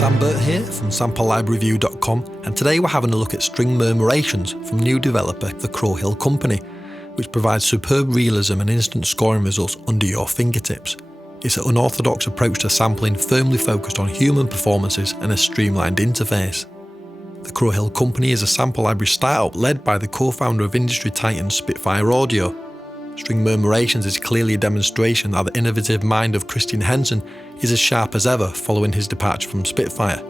Burt here from SampleLibraryReview.com, and today we're having a look at String Murmurations from new developer The Crow Hill Company, which provides superb realism and instant scoring results under your fingertips. It's an unorthodox approach to sampling firmly focused on human performances and a streamlined interface. The Crow Hill Company is a sample library startup led by the co-founder of industry titan Spitfire Audio. String Murmurations is clearly a demonstration that the innovative mind of Christian Henson is as sharp as ever following his departure from Spitfire.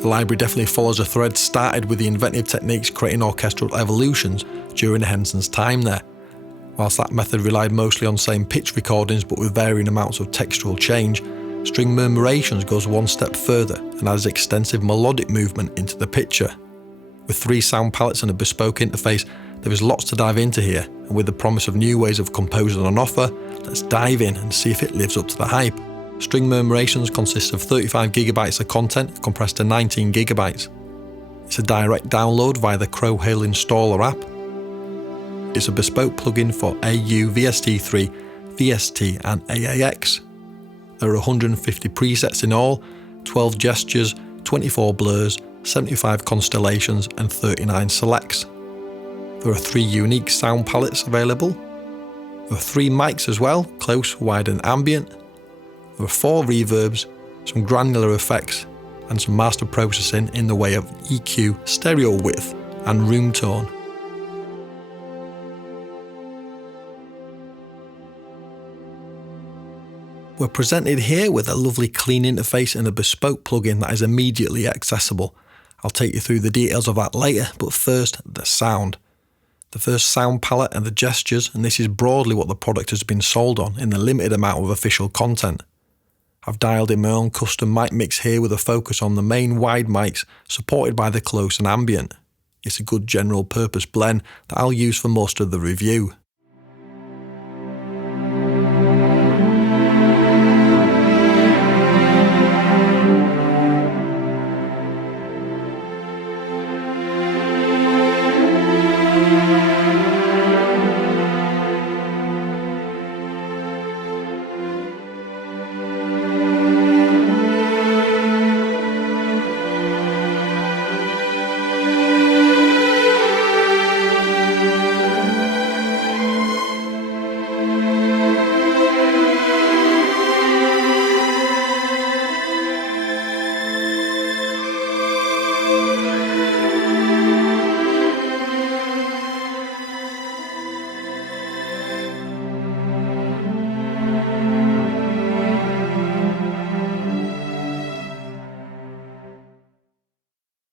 The library definitely follows a thread started with the inventive techniques creating orchestral evolutions during Henson's time there. Whilst that method relied mostly on same pitch recordings but with varying amounts of textural change, String Murmurations goes one step further and adds extensive melodic movement into the picture. With 3 sound palettes and a bespoke interface, there is lots to dive into here, and with the promise of new ways of composing on offer, let's dive in and see if it lives up to the hype. String Murmurations consists of 35GB of content compressed to 19GB. It's a direct download via the Crow Hill installer app. It's a bespoke plugin for AU, VST3, VST and AAX. There are 150 presets in all, 12 gestures, 24 blurs, 75 constellations and 39 selects. There are 3 unique sound palettes available. There are 3 mics as well, close, wide and ambient. There are 4 reverbs, some granular effects and some master processing in the way of EQ, stereo width and room tone. We're presented here with a lovely clean interface and a bespoke plugin that is immediately accessible. I'll take you through the details of that later, but first, the sound. The first sound palette and the gestures, and this is broadly what the product has been sold on in the limited amount of official content. I've dialed in my own custom mic mix here with a focus on the main wide mics supported by the close and ambient. It's a good general purpose blend that I'll use for most of the review.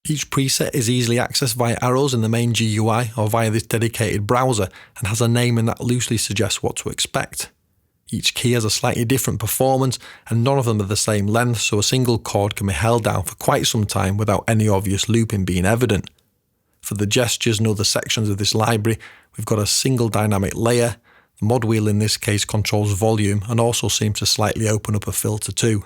Each preset is easily accessed via arrows in the main GUI or via this dedicated browser and has a naming that loosely suggests what to expect. Each key has a slightly different performance and none of them are the same length, so a single chord can be held down for quite some time without any obvious looping being evident. For the gestures and other sections of this library, we've got a single dynamic layer. The mod wheel in this case controls volume and also seems to slightly open up a filter too.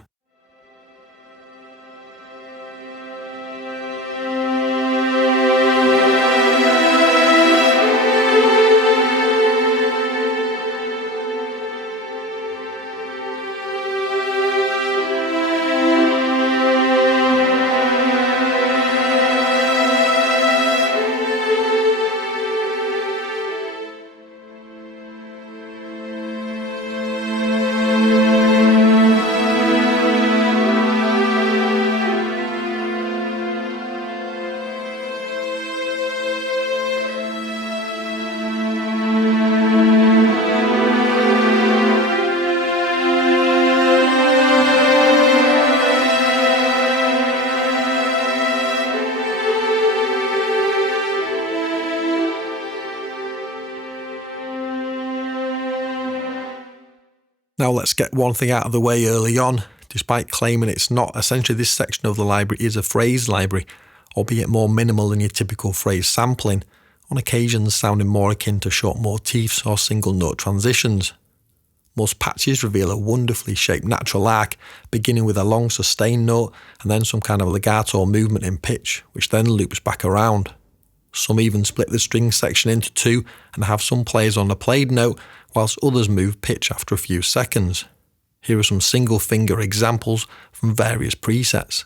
Now let's get one thing out of the way early on. Despite claiming it's not, essentially this section of the library is a phrase library, albeit more minimal than your typical phrase sampling, on occasions sounding more akin to short motifs or single note transitions. Most patches reveal a wonderfully shaped natural arc, beginning with a long sustained note and then some kind of legato movement in pitch, which then loops back around. Some even split the string section into 2 and have some plays on the played note, whilst others move pitch after a few seconds. Here are some single finger examples from various presets.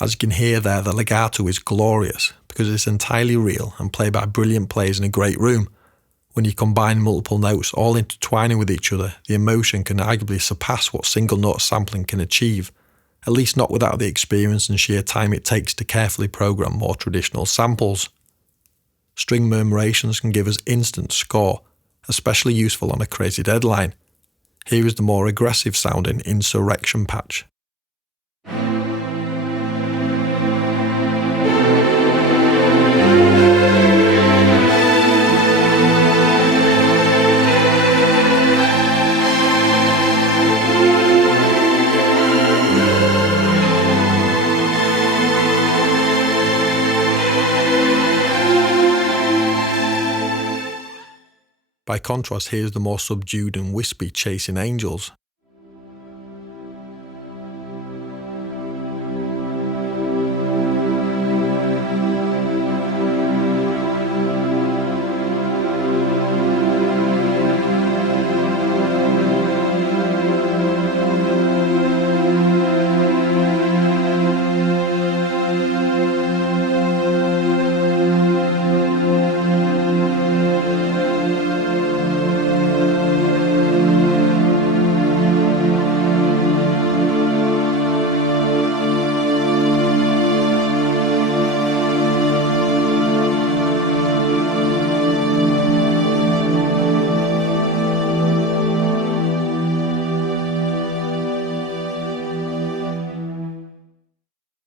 As you can hear there, the legato is glorious because it's entirely real and played by brilliant players in a great room. When you combine multiple notes all intertwining with each other, the emotion can arguably surpass what single note sampling can achieve, at least not without the experience and sheer time it takes to carefully program more traditional samples. String murmurations can give us instant score, especially useful on a crazy deadline. Here is the more aggressive sounding insurrection patch. By contrast, here's the more subdued and wispy Chasing Angels.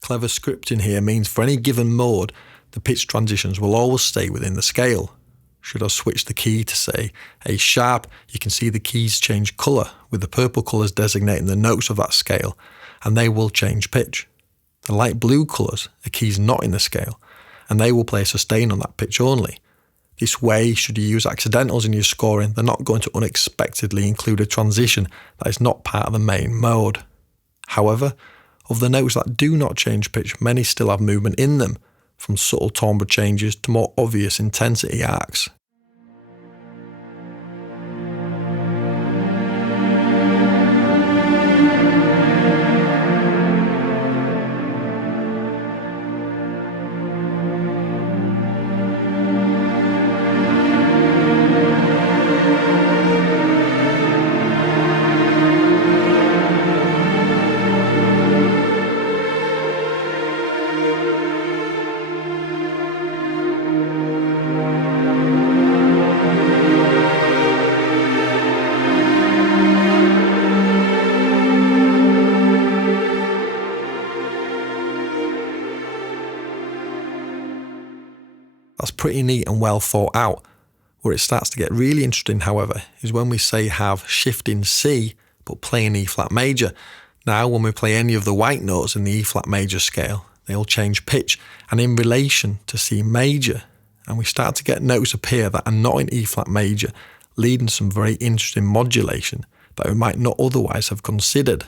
Clever scripting here means for any given mode, the pitch transitions will always stay within the scale. Should I switch the key to say A sharp, you can see the keys change colour, with the purple colours designating the notes of that scale, and they will change pitch. The light blue colours are keys not in the scale, and they will play a sustain on that pitch only. This way, should you use accidentals in your scoring, they're not going to unexpectedly include a transition that is not part of the main mode. However, of the notes that do not change pitch, many still have movement in them, from subtle timbre changes to more obvious intensity arcs. That's pretty neat and well thought out. Where it starts to get really interesting, however, is when we say have shift in C but play in E flat major. Now when we play any of the white notes in the E flat major scale, they'll change pitch and in relation to C major, and we start to get notes appear that are not in E flat major, leading to some very interesting modulation that we might not otherwise have considered.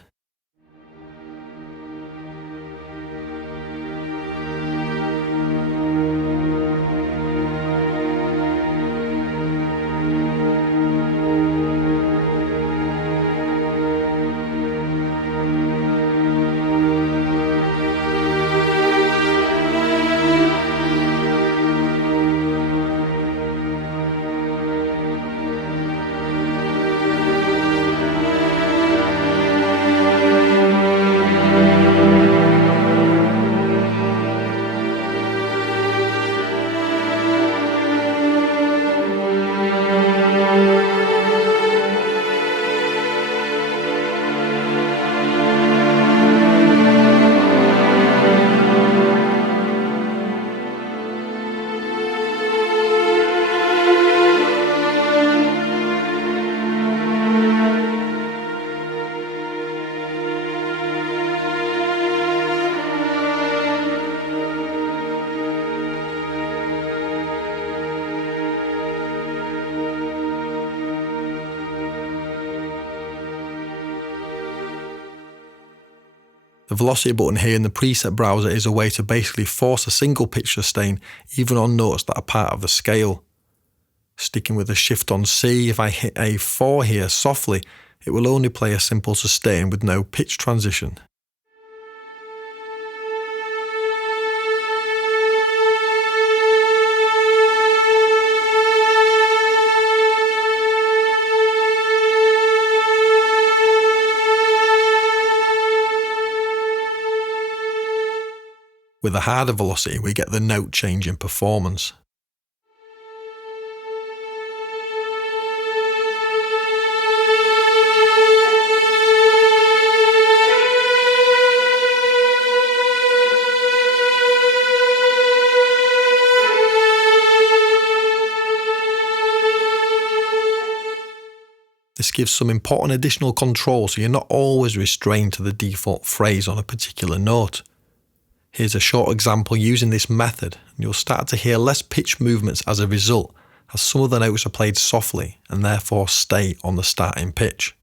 The velocity button here in the preset browser is a way to basically force a single pitch sustain even on notes that are part of the scale. Sticking with the shift on C, if I hit A4 here softly, it will only play a simple sustain with no pitch transition. With a harder velocity, we get the note change in performance. This gives some important additional control so you're not always restrained to the default phrase on a particular note. Here's a short example using this method, and you'll start to hear less pitch movements as a result, as some of the notes are played softly and therefore stay on the starting pitch.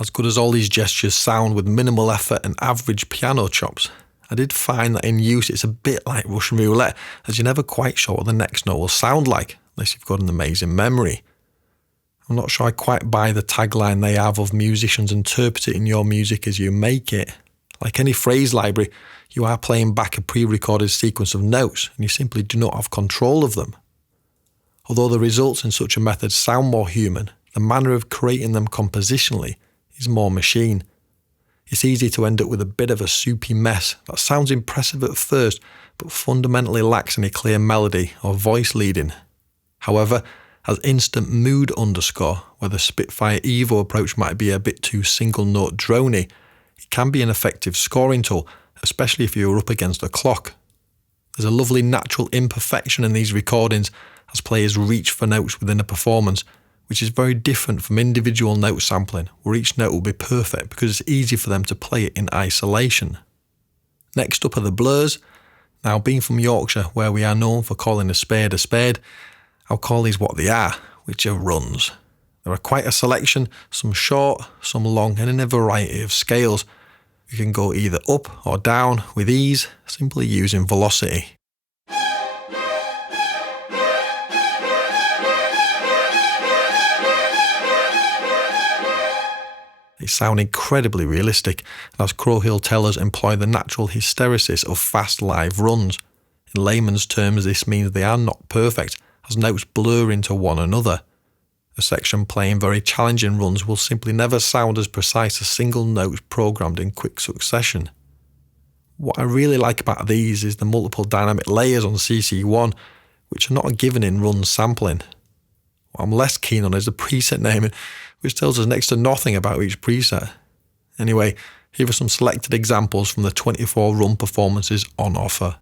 As good as all these gestures sound with minimal effort and average piano chops, I did find that in use it's a bit like Russian roulette, as you're never quite sure what the next note will sound like, unless you've got an amazing memory. I'm not sure I quite buy the tagline they have of musicians interpreting your music as you make it. Like any phrase library, you are playing back a pre-recorded sequence of notes, and you simply do not have control of them. Although the results in such a method sound more human, the manner of creating them compositionally is more machine. It's easy to end up with a bit of a soupy mess that sounds impressive at first, but fundamentally lacks any clear melody or voice leading. However, as instant mood underscore, where the Spitfire Evo approach might be a bit too single note drony, it can be an effective scoring tool, especially if you're up against a clock. There's a lovely natural imperfection in these recordings as players reach for notes within a performance, which is very different from individual note sampling, where each note will be perfect because it's easy for them to play it in isolation. Next up are the blurs. Now, being from Yorkshire, where we are known for calling a spade, I'll call these what they are, which are runs. There are quite a selection, some short, some long, and in a variety of scales. You can go either up or down with ease, simply using velocity. They sound incredibly realistic, and as Crow Hill Tellers employ the natural hysteresis of fast live runs. In layman's terms, this means they are not perfect, as notes blur into one another. A section playing very challenging runs will simply never sound as precise as single notes programmed in quick succession. What I really like about these is the multiple dynamic layers on CC1, which are not given in run sampling. What I'm less keen on is the preset naming, which tells us next to nothing about each preset. Anyway, here are some selected examples from the 24 run performances on offer.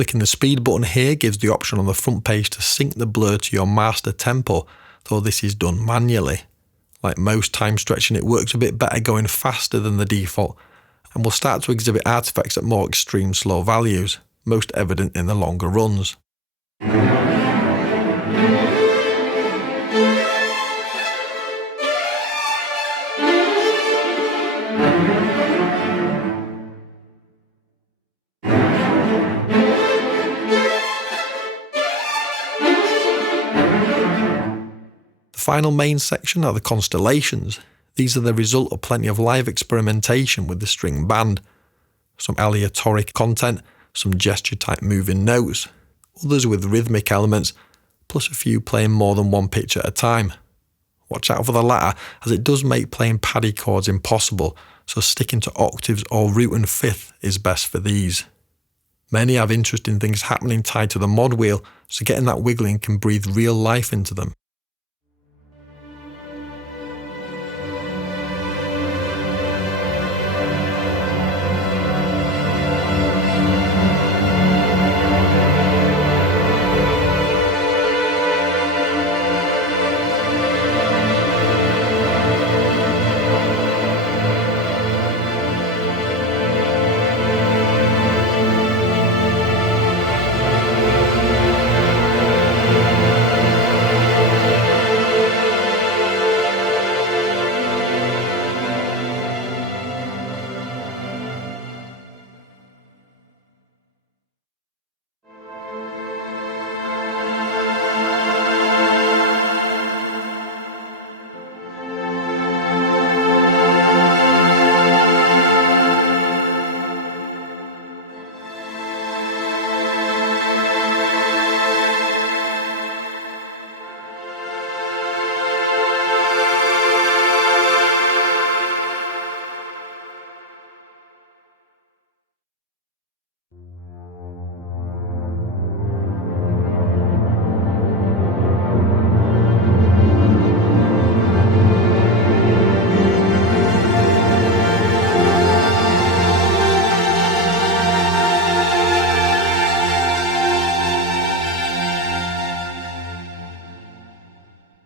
Clicking the speed button here gives the option on the front page to sync the blur to your master tempo, though this is done manually. Like most time stretching, it works a bit better going faster than the default, and will start to exhibit artifacts at more extreme slow values, most evident in the longer runs. The final main section are the constellations. These are the result of plenty of live experimentation with the string band. Some aleatoric content, some gesture-type moving notes, others with rhythmic elements, plus a few playing more than one pitch at a time. Watch out for the latter, as it does make playing paddy chords impossible, so sticking to octaves or root and fifth is best for these. Many have interesting things happening tied to the mod wheel, so getting that wiggling can breathe real life into them.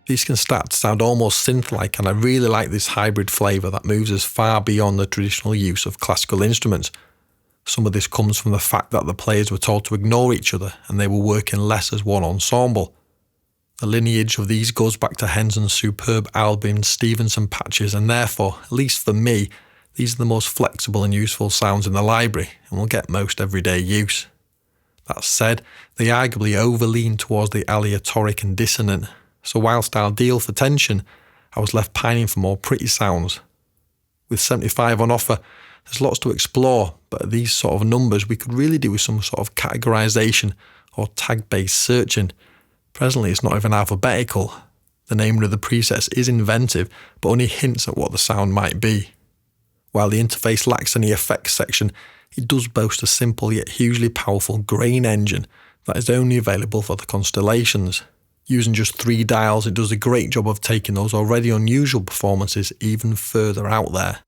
These can start to sound almost synth-like, and I really like this hybrid flavour that moves us far beyond the traditional use of classical instruments. Some of this comes from the fact that the players were told to ignore each other and they were working less as one ensemble. The lineage of these goes back to Henson's superb Albin Stevenson patches, and therefore, at least for me, these are the most flexible and useful sounds in the library and will get most everyday use. That said, they arguably overlean towards the aleatoric and dissonant, so whilst ideal for tension, I was left pining for more pretty sounds. With 75 on offer, there's lots to explore, but at these sort of numbers we could really do with some sort of categorisation or tag-based searching. Presently it's not even alphabetical. The naming of the presets is inventive, but only hints at what the sound might be. While the interface lacks any effects section, it does boast a simple yet hugely powerful grain engine that is only available for the constellations. Using just 3 dials, it does a great job of taking those already unusual performances even further out there.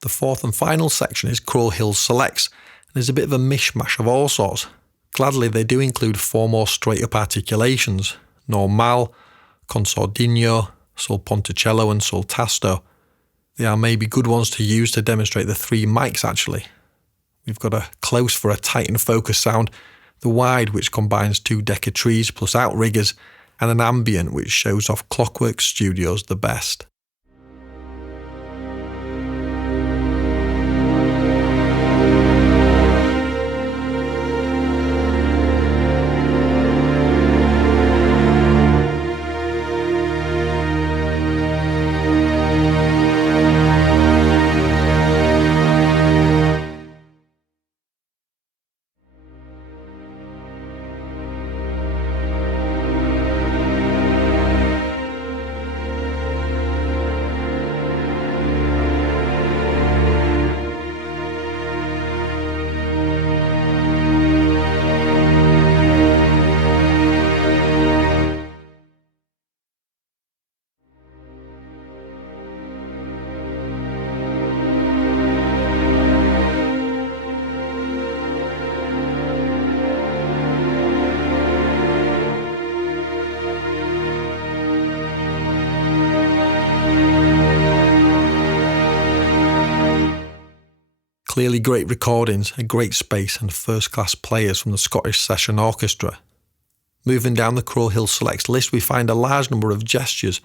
The fourth and final section is Crow Hill Selects, and is a bit of a mishmash of all sorts. Gladly they do include 4 more straight-up articulations: normal, consordino, sol ponticello and sol tasto. They are maybe good ones to use to demonstrate the 3 mics actually. We've got a close for a tight and focused sound, the wide which combines 2 decatrees plus outriggers, and an ambient which shows off Clockwork Studios the best. Clearly great recordings, a great space and first-class players from the Scottish Session Orchestra. Moving down the Crow Hill Selects list, we find a large number of gestures.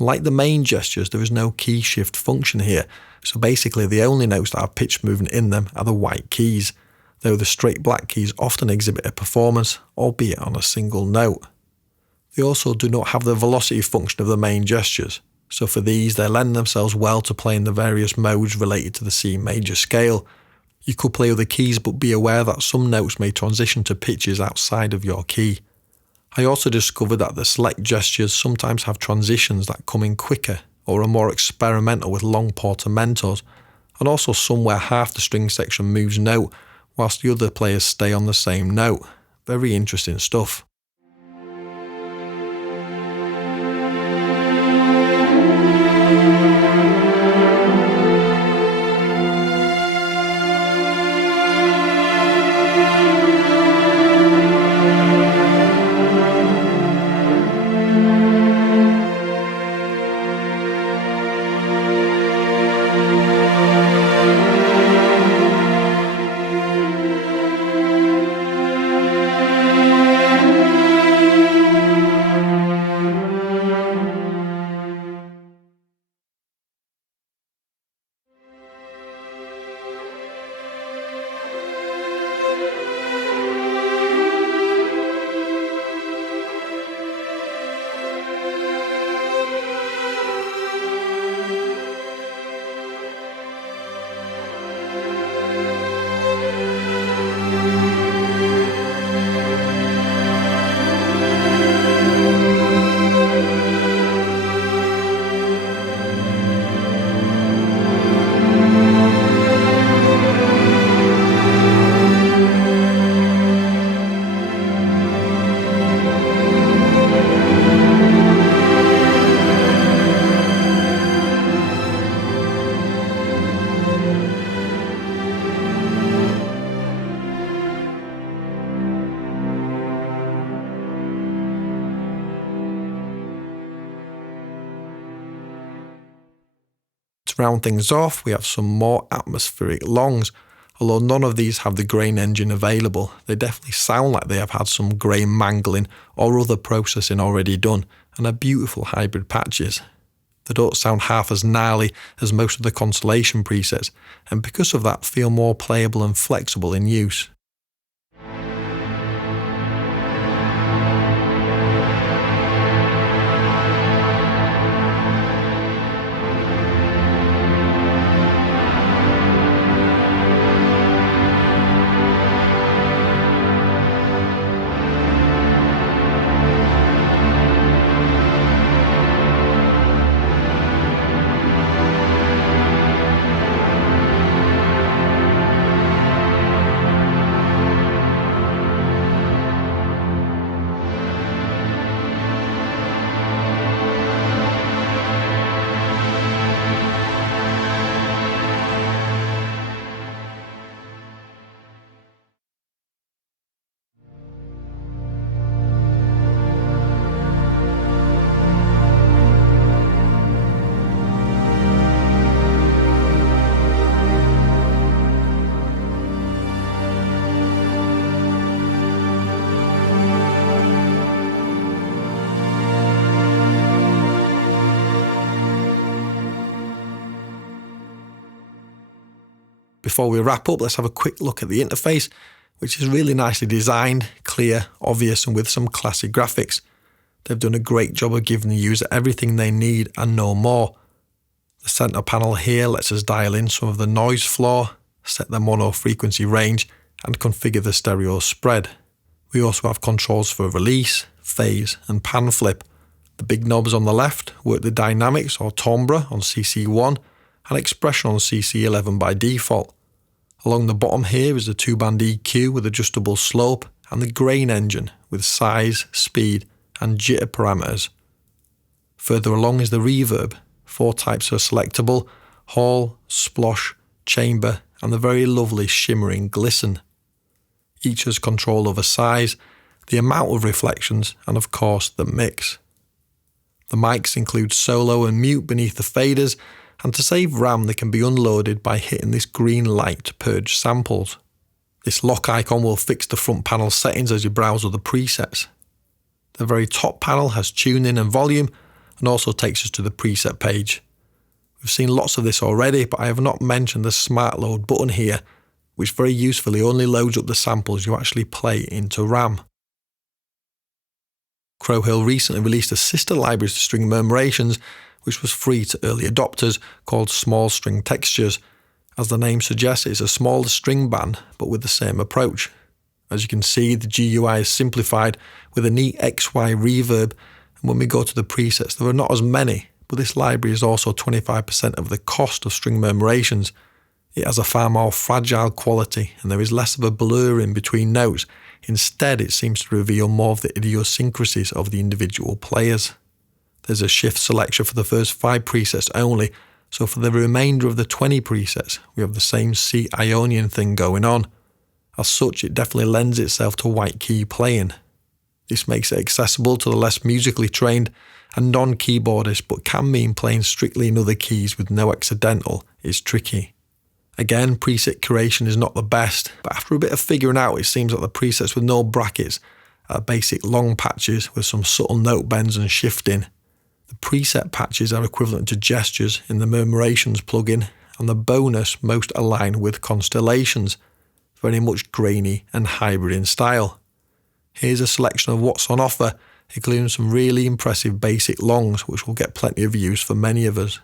Unlike the main gestures, there is no key shift function here, so basically the only notes that have pitch movement in them are the white keys, though the straight black keys often exhibit a performance, albeit on a single note. They also do not have the velocity function of the main gestures, so for these they lend themselves well to playing the various modes related to the C major scale. You could play other keys, but be aware that some notes may transition to pitches outside of your key. I also discovered that the select gestures sometimes have transitions that come in quicker or are more experimental with long portamentos, and also some where half the string section moves note whilst the other players stay on the same note. Very interesting stuff. To round things off, we have some more atmospheric longs. Although none of these have the grain engine available, they definitely sound like they have had some grain mangling or other processing already done, and are beautiful hybrid patches. They don't sound half as gnarly as most of the Constellation presets, and because of that feel more playable and flexible in use. Before we wrap up, let's have a quick look at the interface, which is really nicely designed, clear, obvious, and with some classy graphics. They've done a great job of giving the user everything they need and no more. The centre panel here lets us dial in some of the noise floor, set the mono frequency range, and configure the stereo spread. We also have controls for release, phase, and pan flip. The big knobs on the left work the dynamics or timbre on CC1 and expression on CC11 by default. Along the bottom here is the 2-band EQ with adjustable slope and the grain engine with size, speed and jitter parameters. Further along is the reverb. 4 types are selectable: hall, splosh, chamber and the very lovely shimmering glisten. Each has control over size, the amount of reflections and of course the mix. The mics include solo and mute beneath the faders, And to save RAM, they can be unloaded by hitting this green light to purge samples. This lock icon will fix the front panel settings as you browse other presets. The very top panel has tuning and volume, and also takes us to the preset page. We've seen lots of this already, but I have not mentioned the Smart Load button here, which very usefully only loads up the samples you actually play into RAM. Crow Hill recently released a sister library to String Murmurations, which was free to early adopters, called Small String Textures. As the name suggests, it's a smaller string band, but with the same approach. As you can see, the GUI is simplified with a neat XY reverb, and when we go to the presets, there are not as many, but this library is also 25% of the cost of String Murmurations. It has a far more fragile quality, and there is less of a blur in between notes. Instead, it seems to reveal more of the idiosyncrasies of the individual players. There's a shift selection for the first 5 presets only, so for the remainder of the 20 presets, we have the same C Ionian thing going on. As such, it definitely lends itself to white key playing. This makes it accessible to the less musically trained and non-keyboardists, but can mean playing strictly in other keys with no accidental is tricky. Again, preset curation is not the best, but after a bit of figuring out, it seems that the presets with no brackets are basic long patches with some subtle note bends and shifting. The preset patches are equivalent to gestures in the Murmurations plugin, and the bonus most align with constellations, very much grainy and hybrid in style. Here's a selection of what's on offer, including some really impressive basic longs, which will get plenty of use for many of us.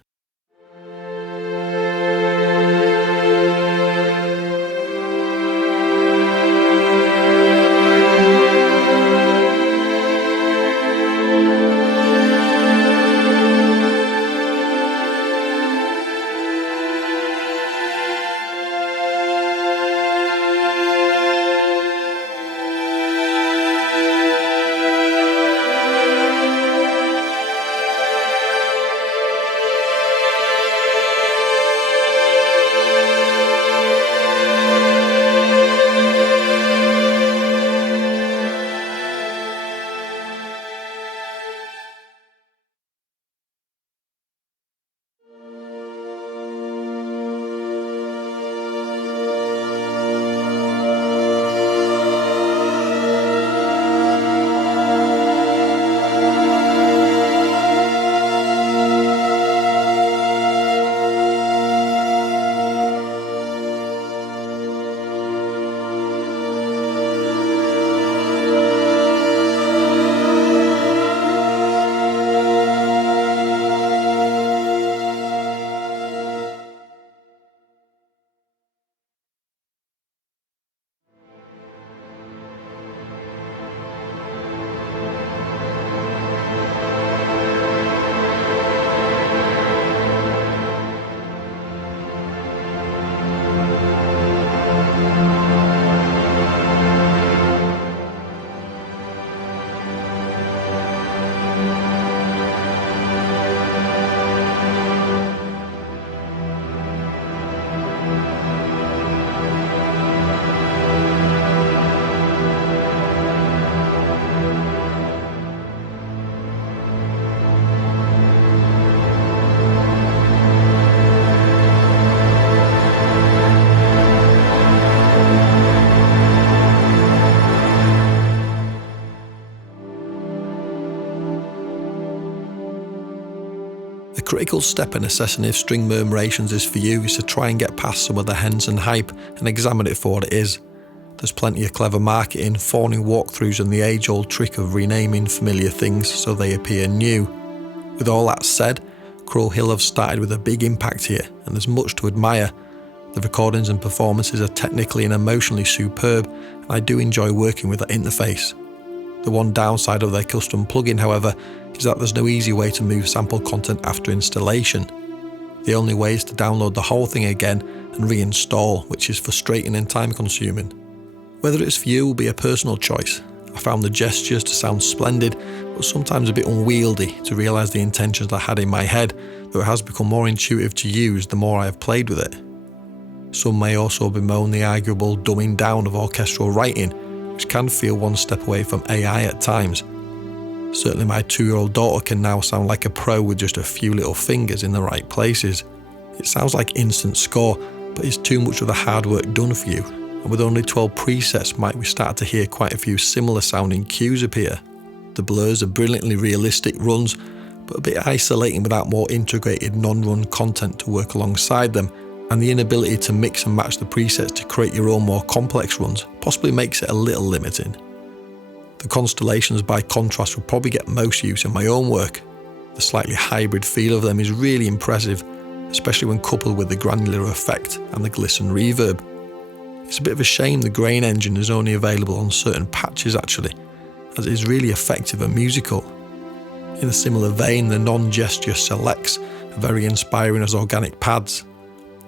The critical step in assessing if String Murmurations is for you is to try and get past some of the hens and hype and examine it for what it is. There's plenty of clever marketing, fawning walkthroughs and the age-old trick of renaming familiar things so they appear new. With all that said, Crow Hill have started with a big impact here and there's much to admire. The recordings and performances are technically and emotionally superb, and I do enjoy working with that interface. The one downside of their custom plugin, however, is that there's no easy way to move sample content after installation. The only way is to download the whole thing again and reinstall, which is frustrating and time consuming. Whether it's for you will be a personal choice. I found the gestures to sound splendid, but sometimes a bit unwieldy to realise the intentions I had in my head, though it has become more intuitive to use the more I have played with it. Some may also bemoan the arguable dumbing down of orchestral writing, which can feel one step away from AI at times. Certainly my 2-year-old daughter can now sound like a pro with just a few little fingers in the right places. It sounds like instant score, but it's too much of the hard work done for you, and with only 12 presets might we start to hear quite a few similar sounding cues appear. The blurs are brilliantly realistic runs, but a bit isolating without more integrated non-run content to work alongside them, and the inability to mix and match the presets to create your own more complex runs possibly makes it a little limiting. The constellations by contrast will probably get most use in my own work. The slightly hybrid feel of them is really impressive, especially when coupled with the granular effect and the glisten reverb. It's a bit of a shame the grain engine is only available on certain patches actually, as it is really effective and musical. In a similar vein, the non-gesture selects are very inspiring as organic pads.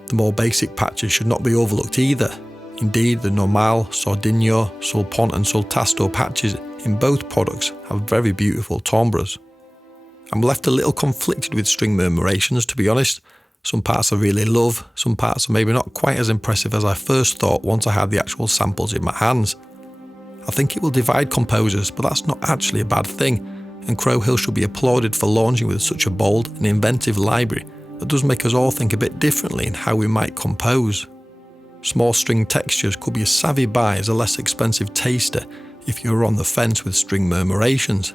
The more basic patches should not be overlooked either. Indeed, the Normal, Sordino, Sulpont and Sultasto patches in both products have very beautiful timbres. I'm left a little conflicted with string murmurations, to be honest. Some parts I really love, some parts are maybe not quite as impressive as I first thought once I had the actual samples in my hands. I think it will divide composers, but that's not actually a bad thing, and Crow Hill should be applauded for launching with such a bold and inventive library that does make us all think a bit differently in how we might compose. Small string textures could be a savvy buy as a less expensive taster if you're on the fence with string murmurations.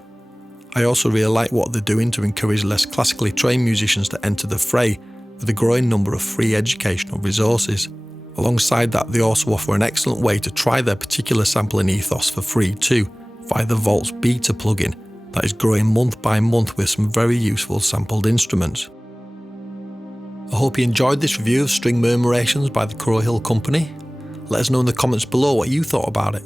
I also really like what they're doing to encourage less classically trained musicians to enter the fray with a growing number of free educational resources. Alongside that, they also offer an excellent way to try their particular sampling ethos for free too, via the Vault's Beta plugin that is growing month by month with some very useful sampled instruments. I hope you enjoyed this review of String Murmurations by the Crow Hill Company. Let us know in the comments below what you thought about it.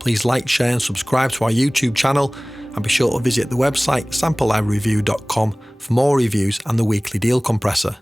Please like, share and subscribe to our YouTube channel, and be sure to visit the website samplelibraryreview.com for more reviews and the weekly deal compressor.